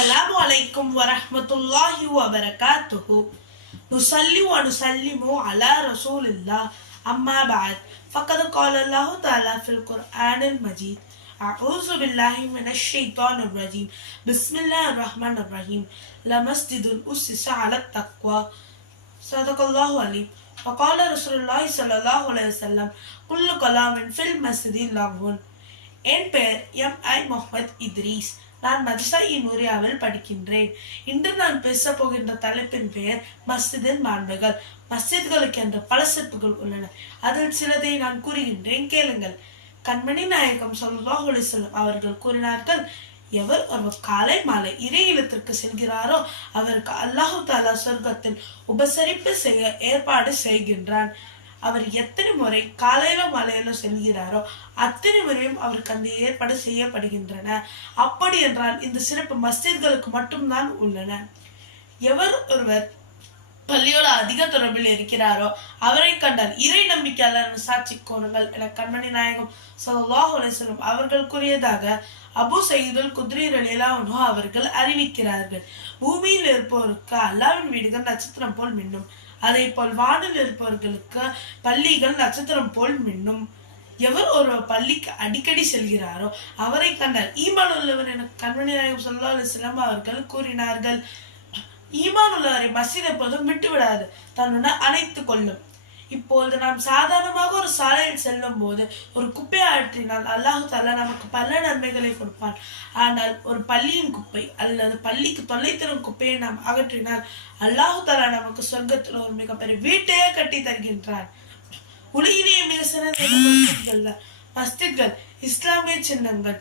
السلام عليكم ورحمة الله وبركاته. نصلي ونسلم على رسول الله. أما بعد فقد قال الله تعالى في القرآن المجيد أعوذ بالله من الشيطان الرجيم. بسم الله الرحمن الرحيم. لمسجد أسس على التقوى. صدق الله عليه وقال رسول الله صلى الله عليه وسلم كل كلام في المسجد لغون إن بير يم أي محمد إدريس. நான் மதரசா இமுரியாவில் படிக்கின்றேன். இன்று நான் பேச போகின்ற தலைப்பின் பெயர் மஸ்ஜிதின் மாண்புகள். மஸ்ஜித்களுக்கு என்ற பல சிறப்புகள் உள்ளன. அதில் சிலதை நான் கூறுகின்றேன். கேளுங்கள். கண்மணி நாயகம் ஸல்லல்லாஹு அலைஹி அவர்கள் கூறினார்கள் எவர் ஒரு காலை மாலை இறை இல்லத்திற்கு செல்கிறாரோ அவருக்கு அல்லாஹு தாலா சொர்க்கத்தில் உபசரிப்பு செய்ய ஏற்பாடு செய்கின்றான். அவர் எத்தனை முறை காலையில மலையில செல்கிறாரோ அத்தனை முறையும் அவருக்கு அந்த ஏற்பாடு செய்யப்படுகின்றன. அப்படி என்றால் இந்த சிறப்பு மஸ்ஜித்களுக்கு மட்டும்தான் உள்ளன. எவர் ஒருவர் பள்ளியோட அதிக தொடர்பில் இருக்கிறாரோ அவரை கண்டால் இறை நம்பிக்கையாளர் சாட்சி கோருங்கள் என கண்மணி நாயகம் ஸல்லல்லாஹு அவர்களுக்குரியதாக அவர்கள் அபு சயீதுல் குத்ரி அவர்கள் அறிவிக்கிறார்கள். பூமியில் இருப்பவருக்கு அல்லாவின் வீடுகள் நட்சத்திரம் போல் மின்னும். அதே போல் வானில் இருப்பவர்களுக்கு பள்ளிகள் நட்சத்திரம் போல் மின்னும். எவர் ஒரு பள்ளிக்கு அடிக்கடி செல்கிறாரோ அவரை கண்டால் ஈமான் உள்ளவர் என கண்மணி நாயகம் சொல்லா அலைஹி அவர்கள் கூறினார்கள். ஈமான் உள்ளவரை மஸ்ஜித் எப்போதும் விட்டு விடாது தன்னுடன் அணைத்து கொள்ளும். இப்பொழுது நாம் சாதாரணமாக ஒரு சாலையில் செல்லும் போது ஒரு குப்பையை அகற்றினால் அல்லாஹு தாலா நமக்கு பல நன்மைகளை கொடுப்பான். ஆனால் ஒரு பள்ளியின் குப்பை அல்லது பள்ளிக்கு தொல்லை தரும் குப்பையை நாம் அகற்றினால் அல்லாஹு தாலா நமக்கு சொர்க்கத்தில் ஒரு மிகப்பெரிய வீட்டையே கட்டி தருகின்றான். உலகிலேயே மிக சிறந்த மஸ்தித்கள் இஸ்லாமிய சின்னங்கள்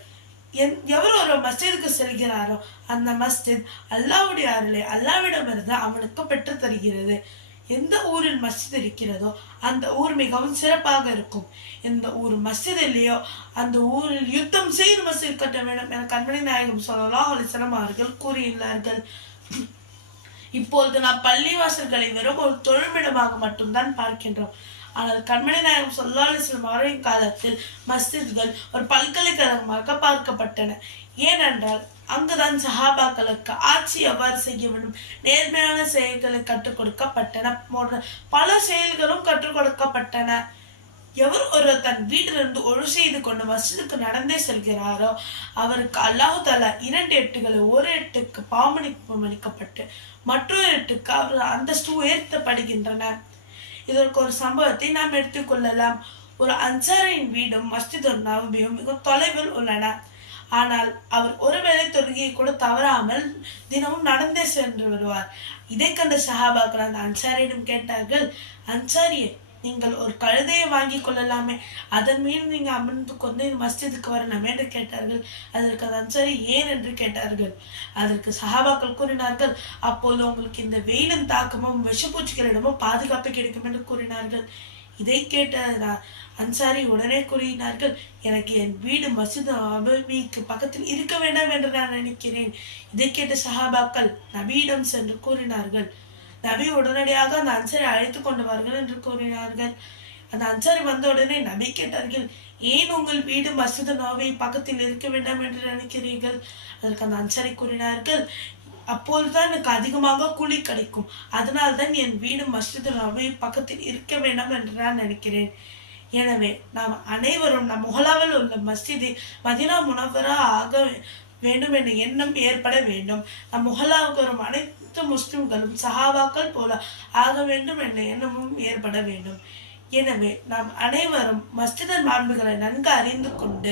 என் எவர் ஒரு மஸ்ஜிதுக்கு செல்கிறாரோ அந்த மஸ்ஜித் அல்லாவுடைய அருளை அல்லாவிடமிருந்து அவனுக்கு பெற்று தருகிறது. எந்த ஊரில் மஸ்ஜித் இருக்கிறதோ அந்த ஊர் மிகவும் சிறப்பாக இருக்கும். எந்த ஊர் மஸ்ஜித் இல்லையோ அந்த ஊரில் யுத்தம் செய்து மஸ்ஜித் கட்ட வேண்டும் என கண்மணி நாயகம் சொல்லலாம் அலைஹி அவர்கள் கூறியுள்ளார்கள். இப்பொழுது நாம் பள்ளிவாசல்களை வெறும் ஒரு தொழுமிடமாக மட்டும்தான் பார்க்கின்றோம். ஆனால் கண்மணி நாயகம் சொல்லாலிஸ்லம் அவரின் காலத்தில் மஸ்ஜித்கள் ஒரு பல்கலைக்கழகமாக பார்க்கப்பட்டன. ஏனென்றால் அங்குதான் சஹாபாக்களுக்கு ஆட்சி எவ்வாறு செய்ய வேண்டும்? நேர்மையான செயல்களை கற்றுக் கொடுக்கப்பட்டன. போன்ற பல செயல்களும் கற்றுக் கொடுக்கப்பட்டன. எவர் ஒரு தன் வீட்டிலிருந்து ஒழு செய்து கொண்டு மசிதுக்கு நடந்தே செல்கிறாரோ அவருக்கு அல்லாஹு தாலா இரண்டு எட்டுகளை ஒரு எட்டுக்கு பாவமணிப்பு மணிக்கப்பட்டு மற்றொரு எட்டுக்கு அவர் அந்தஸ்து உயர்த்தப்படுகின்றன இதற்கு ஒரு சம்பவத்தை நாம் எடுத்துக்கொள்ளலாம் ஒரு அன்சாரியின் வீடும் மஸ்திதர் நவபியும் மிக தொலைவில் உள்ளன. ஆனால் அவர் ஒருவேளை தொழுகையை கூட தவறாமல் தினமும் நடந்தே சென்று வருவார் இதை கண்ட சஹாபாக்கள் அந்த அன்சாரியிடம் கேட்டார்கள் அன்சாரியே நீங்கள் ஒரு கழுதையை வாங்கி கொள்ளலாமே. அதன் மீது நீங்கள் அமர்ந்து கொண்டு மஸ்ஜிதுக்கு வரலாமே என்று கேட்டார்கள். அதற்கு அது அன்சாரி ஏன் என்று கேட்டார்கள். அதற்கு சஹாபாக்கள் கூறினார்கள் அப்போது உங்களுக்கு இந்த வெயிலும் தாக்கமும் விஷப்பூச்சிகளிடமும் பாதுகாப்பு கிடைக்கும் என்று கூறினார்கள். இதை கேட்ட அன்சாரி உடனே கூறினார்கள் எனக்கு என் வீடு மசூத் அபமிக்கு பக்கத்தில் இருக்க வேண்டாம் என்று நான் நினைக்கிறேன். இதை கேட்ட சஹாபாக்கள் நபியிடம் சென்று கூறினார்கள். நபி உடனடியாக அந்த அன்சாரி அழைத்து கொண்டு வார்கள் என்று கூறினார்கள். அந்த அன்சாரி வந்த உடனே நபி கேட்டார்கள் ஏன் உங்கள் வீடு மசூத் நோவை பக்கத்தில் இருக்க வேண்டாம் என்று நினைக்கிறீர்கள்? அதற்கு அந்த அன்சாரி கூறினார்கள் அப்போதுதான் எனக்கு அதிகமாக கூலி கிடைக்கும். அதனால் தான் என் வீடு மஸ்ஜித் நபி பக்கத்தில் இருக்க வேண்டாம் என்று நான் நினைக்கிறேன். எனவே நாம் அனைவரும் நம் முகலாவில் உள்ள மஸ்ஜிதை மதினா முனவரா ஆக வேண்டும் என்ற எண்ணம் ஏற்பட வேண்டும். நம் முகலாவுக்கு வரும் அனைத்து முஸ்லிம்களும் சஹாபாக்கள் போல ஆக வேண்டும் என்ற எண்ணமும் ஏற்பட வேண்டும். எனவே நாம் அனைவரும் மஸ்ஜிதர் மாண்புகளை நன்கு அறிந்து கொண்டு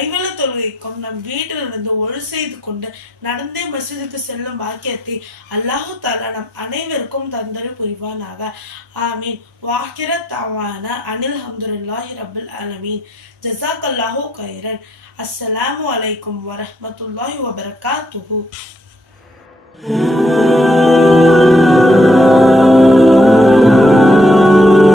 ஐவல தொழுகைக்கும் நம் வீட்டிலிருந்து ஒழு செய்து கொண்டு நடந்தே மஸ்ஜிதுக்கு செல்லும் பாக்கியத்தை அல்லாஹு தாலா நம் அனைவருக்கும் தந்தரு புரிவானாக. ஆமீன். வாக்கிர தாவான அனில் ஹம்துல்லாஹி ரபுல் அலமீன். ஜசாக் அல்லாஹு கைரன். அஸ்ஸலாமு அலைக்கும் வரமத்துல்லாஹி வபரகாத்துஹு.